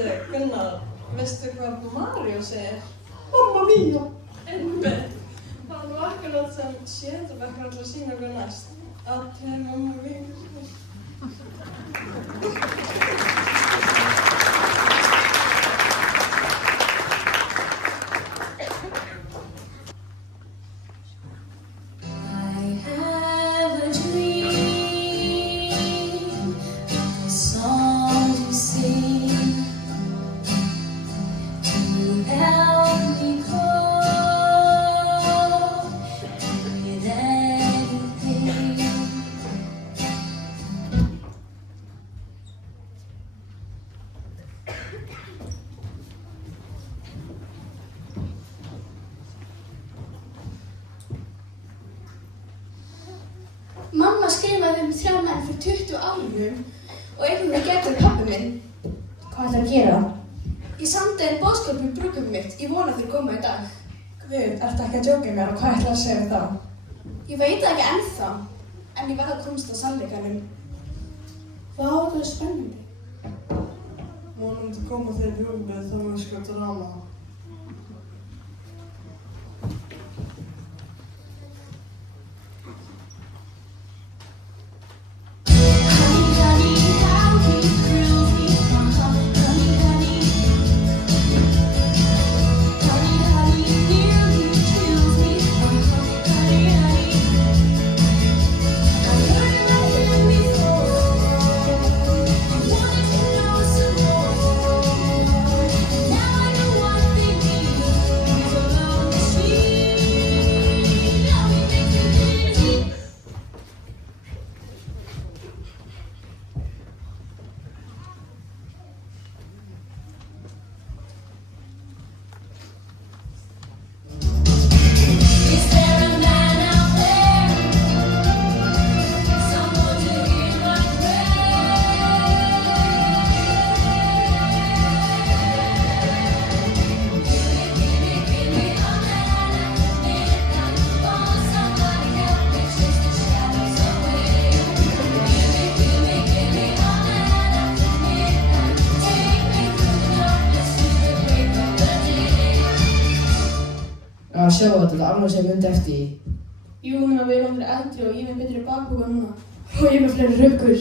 Heyrðu, Gunnar, veistu hvað Mario segir? Mamma mía! Einmitt. Það var nú akkurat sem 7. bekkar ætla að sýna okkur næst. Atriði Mamma mía. Mamma skrifaði 3 menn fyrir 20 árum og einhvern veginn getur pabbi minn. Hvað ætlarðu að gera? Ég samdi boðskap við brúðkaupið mitt, ég vona þeir koma í dag. Guð, ertu ekki að djóka mér og hvað ætlarðu að segja þá? Ég veit það ekki ennþá, en ég verð að komast á sannleikanum. Vá, það er spennandi. Vonandi koma þeir í brúðkaupið þá við sko drama. Að sjá þetta er alveg sem myndi eftir því. Jú, við erum okkur eldri og ég er með betri bakpoka núna. Og ég er með fleiri ruggur.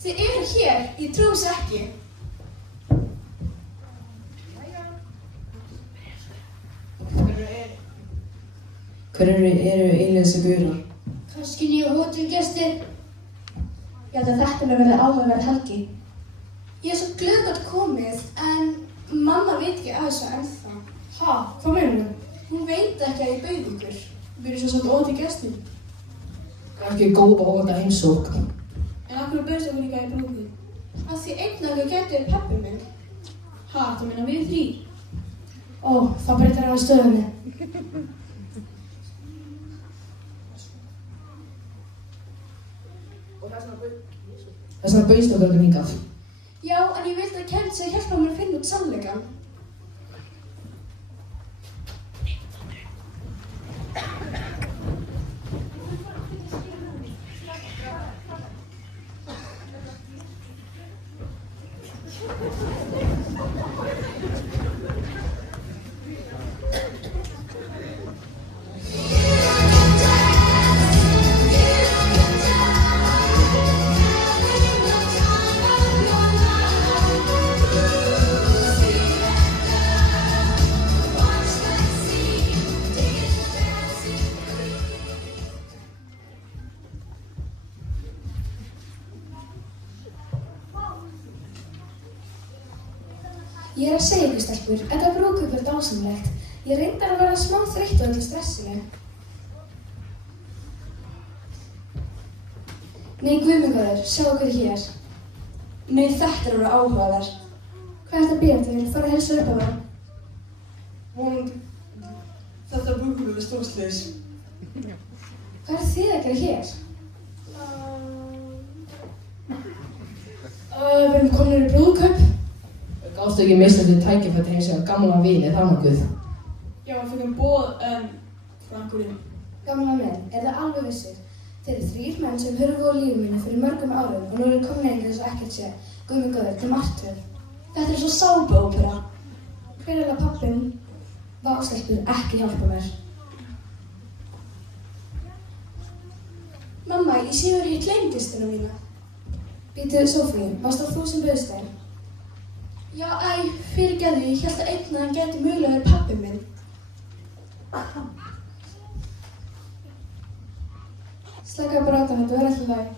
Þið eru hér, ég trúi þess ekki. Hver eru eiginlega þessi gaurar? Kannski nýju hótelgestir. Ég held að þetta með verði áhugaverð helgi. Ég er svo glöð gott komið, en mamma veit ekki að þessu ennþá. Ha, hvað meinarðu? Hún veit ekki að ég bauð ykkur. Við erum svo samt óti gestum. Ekki góð og óvænt heimsókn. En af hverju bauðst okkur líka í brúðkaup? Af því einn af ykkur gæti verið pabbi minn. Ha, það meina við 3. Ó, það breytir alveg stöðunni. Þess vegna bauðst okkur ekki hingað. Já, en ég vildi að Kent sé að hjálpa mér að finna út sannleikann. Ég er að segja ykkur stelpur, þetta brúðkaup er dásamlegt. Ég reyndar að vera smá þreytt og öllu stressinu. Nei, guð minn góður, sjáu hvað er hér. Nei, þetta er alveg áhugaverð. Hvað ertu að bíða til? Fara að helsa upp á það. Vonandi þetta brúðkaup er stórslys. Hvað er þið að gera hér? Við erum komin í brúðkaup. Gástu ekki mista þetta tækifæri eins og gamla vini, það nokkuð? Já, við fengum boð frá einhverjum. Gamla menn, er það alveg vissir? Þeir eru 3 menn sem hurfu á lífi mínu fyrir mörgum árum og nú eru komin hingað eins og ekkert sé. Guð minn góður, þetta er martröð. Þetta er svo sápuópera. Hver er það pappinn? Vá, stelpur, ekki hjálpa mér. Mamma, ég sé verið í gleymdistina mína. Bíddu, Sofía, varst það þú sem bauðst þér? Já, fyrirgefðu, ég hélt að einn að hann gæti mögulega verið pabbi minn. Slakaðu bara á þetta, þetta verður alltaf læg.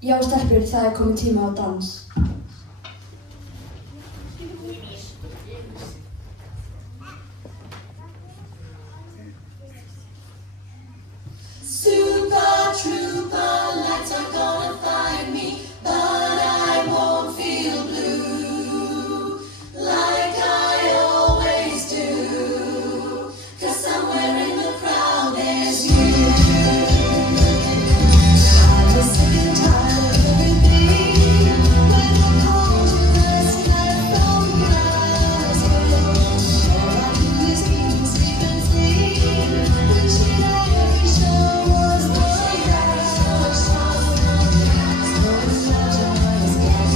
Já, stelpur, það er komið tíma á dans. Super trooper, lights are gonna find me, but I won't feel blue like I always do, 'cause somewhere in the crowd there's you. I was sick and tired of everything, when I called you last night from Glasgow. All I do is eat, sleep and sleep, wishing every show was one night show. So much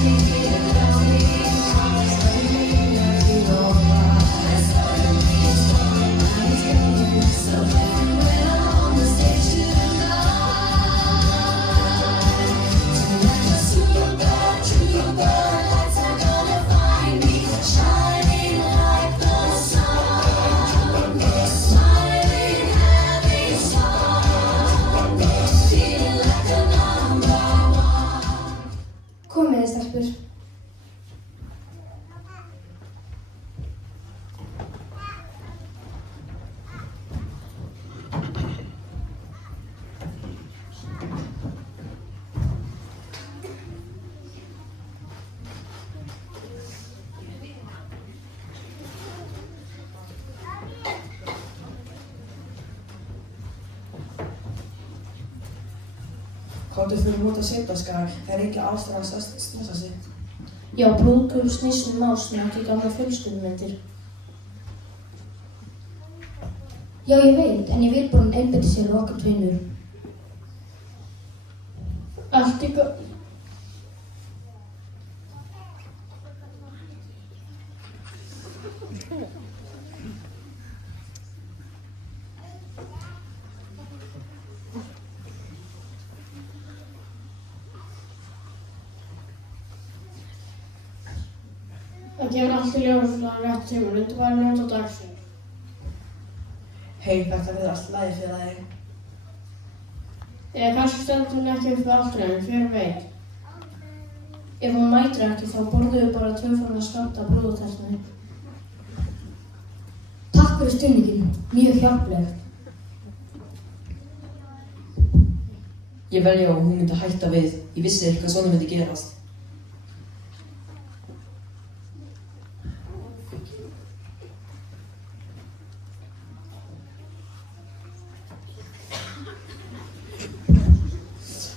getting around me, suddenly I feel alright. Suddenly it's gone, it's getting so different when I'm on the stage tonight. Tonight the super trooper lights are gonna find me, shining like the sun, smiling, having fun, feeling like a number one. Komið þið, stelpur. Komdu fyrir út að setja skar, það er ekki ástæða að stressa sig. Já, brúðgum snýst mást með ekki gamla fjölskyldumyndir. Já, ég veit, en ég vil bara hann einbeita sér á okkar tveimur. Allt í góð. Það kemur allt í ljós á rétt tíma, þetta var njóta dagsins. Hei, þetta verður allt lagi fyrir þig. Eða kannski stendur hún ekki upp við aldrei, hver veit. Ef hún mætir ekki þá borðum við bara tvöfaldan skammt af brúðtertunni. Takk fyrir stuðninginn, mjög hjálplegt. Ég velja að hún myndi hætta við. Ég vissi ekki hvað svona myndi gerast.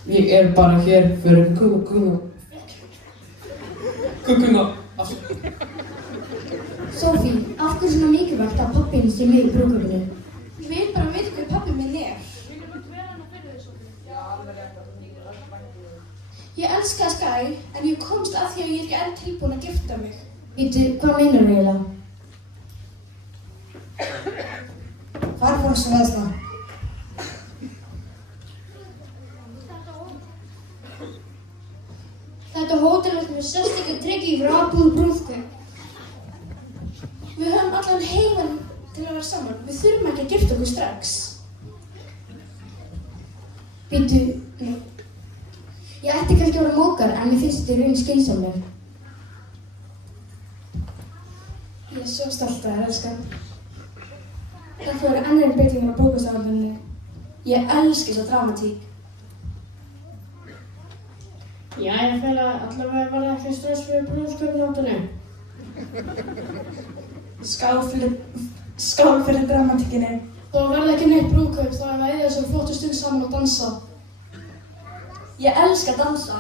Ég er bara hér fyrir kukkuna. Sofí, af hverju svona mikilvægt að pappinn sé með í brúðkaupinu? Ég vil bara vita hver pabbi minn er. Ég elska Skye, en ég komst að því að ég er ekki enn tilbúin að gifta mig. Vítu, hvað meinar þú eiginlega? Hvar fórst þú veðsla? Þetta hótel er með sérstaklega tryggi fyrir aðbúðu brúðkaup. Við höfum allan heiman til að vera saman. Við þurfum ekki að gifta okkur strax. Vítu, ég ætti kannski að vera mókar, en mér finnst þetta í raun skynsamleg. Ég er svo stolt af þér, elskan. Þetta voru ennur breytingar á brúðkaupsáhaldinu. Ég elska þessa dramatík. Jæja, félag, allavega var það ekki stress fyrir brúðkaupnóttinni. Skál fyrir dramatíkinni. Það verði ekki neitt brúðkaup, þá er það eða sem flottu stund saman og dansa. Ég elska að dansa.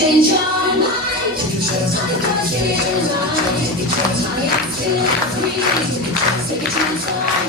change your mind. Take a chance on